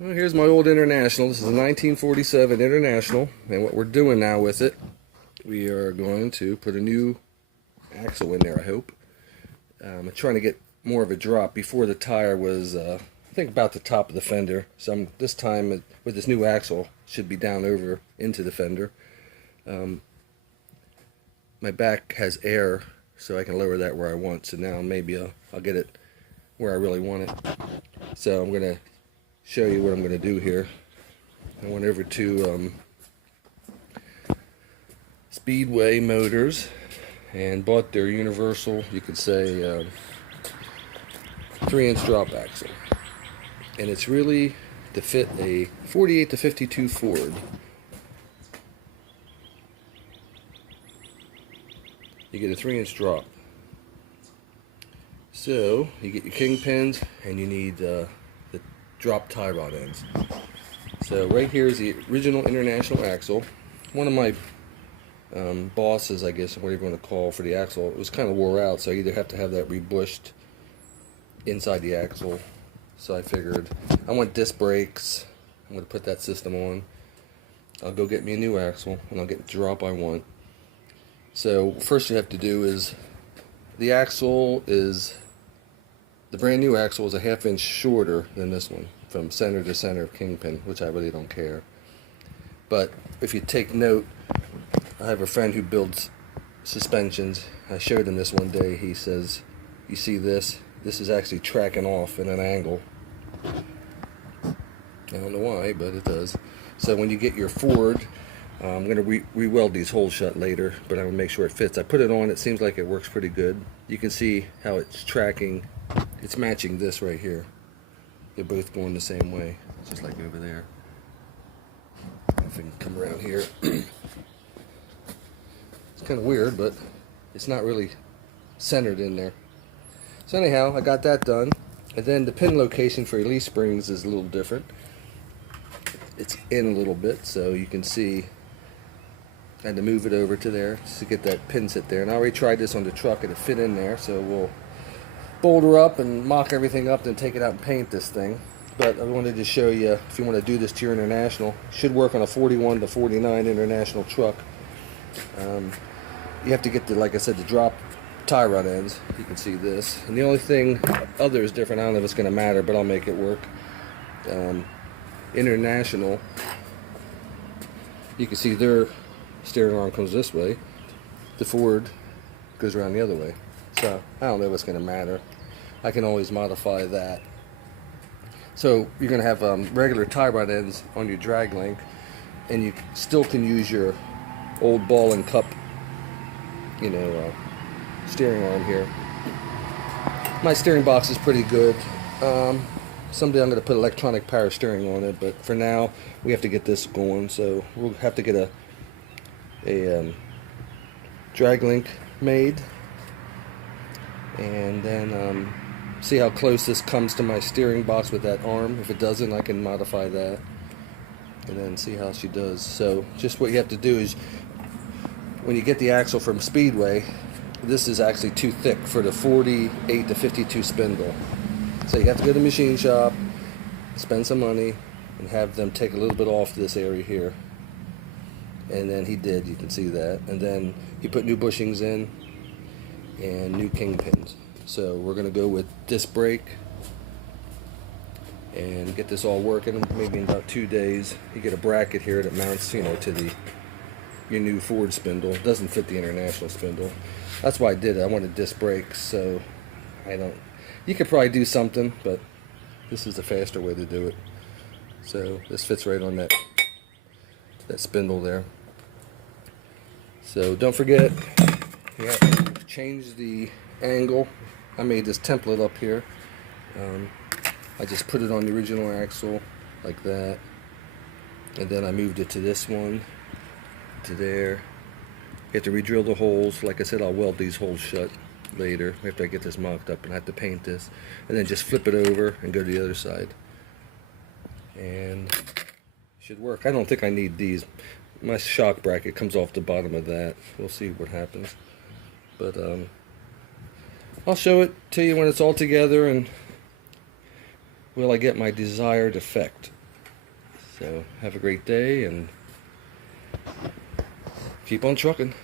Well, here's my old International. This is a 1947 International, and what we're doing now with it, we are going to put a new axle in there, I hope. I'm trying to get more of a drop. Before, the tire was, I think, about the top of the fender. So this time, with this new axle, should be down over into the fender. My back has air, so I can lower that where I want. So now maybe I'll get it where I really want it. So I'm going to show you what I'm going to do here. I went over to Speedway Motors and bought their universal, you could say, 3-inch drop axle, and it's really to fit a 48 to 52 Ford. You get a 3-inch drop. So you get your kingpins, and you need the drop tie rod ends. So right here is the original International axle. One of my bosses, I guess, whatever you want to call for the axle, it was kind of wore out, so I either have to have that rebushed inside the axle. So I figured I want disc brakes. I'm going to put that system on. I'll go get me a new axle, and I'll get the drop I want. So first you have to do is, the brand new axle is a 1/2 inch shorter than this one, from center to center of kingpin, which I really don't care. But if you take note, I have a friend who builds suspensions. I showed him this one day. He says, you see this? This is actually tracking off in an angle. I don't know why, but it does. So when you get your Ford, I'm going to re-weld these holes shut later, but I'm going to make sure it fits. I put it on. It seems like it works pretty good. You can see how it's tracking. It's matching this right here. They're both going the same way, just like over there. If I can come around here. It's kind of weird, but it's not really centered in there. So anyhow, I got that done. And then the pin location for release springs is a little different. It's in a little bit, so you can see I had to move it over to there to get that pin sit there. And I already tried this on the truck and it fit in there, so we'll boulder up and mock everything up, then take it out and paint this thing. But I wanted to show you, if you want to do this to your International, should work on a 41 to 49 International truck. You have to get the, like I said, the drop tie rod ends. You can see this. And the only thing other is different. I don't know if it's going to matter, but I'll make it work. International, you can see their steering arm comes this way. The Ford goes around the other way. So I don't know if it's going to matter. I can always modify that. So you're going to have regular tie rod ends on your drag link, and you still can use your old ball and cup, steering arm here. My steering box is pretty good. Someday I'm going to put electronic power steering on it, but for now we have to get this going. So we'll have to get a drag link made, and then see how close this comes to my steering box with that arm. If it doesn't, I can modify that, and then see how she does. So just what you have to do is, when you get the axle from Speedway, this is actually too thick for the 48 to 52 spindle. So you have to go to the machine shop, spend some money, and have them take a little bit off this area here. And then he did, you can see that. And then he put new bushings in and new kingpins. So we're going to go with disc brake and get this all working. Maybe in about 2 days. You get a bracket here that mounts, to your new Ford spindle. It doesn't fit the International spindle. That's why I did it. I wanted disc brakes, so you could probably do something, but this is the faster way to do it. So this fits right on that spindle there. So don't forget, you have to change the angle. I made this template up here. I just put it on the original axle like that, and then I moved it to this one, to there. You have to re-drill the holes. Like I said, I'll weld these holes shut later after I get this mocked up, and I have to paint this, and then just flip it over and go to the other side, and it should work. I don't think I need these. My shock bracket comes off the bottom of that. We'll see what happens, but I'll show it to you when it's all together, and will I get my desired effect. So have a great day and keep on trucking.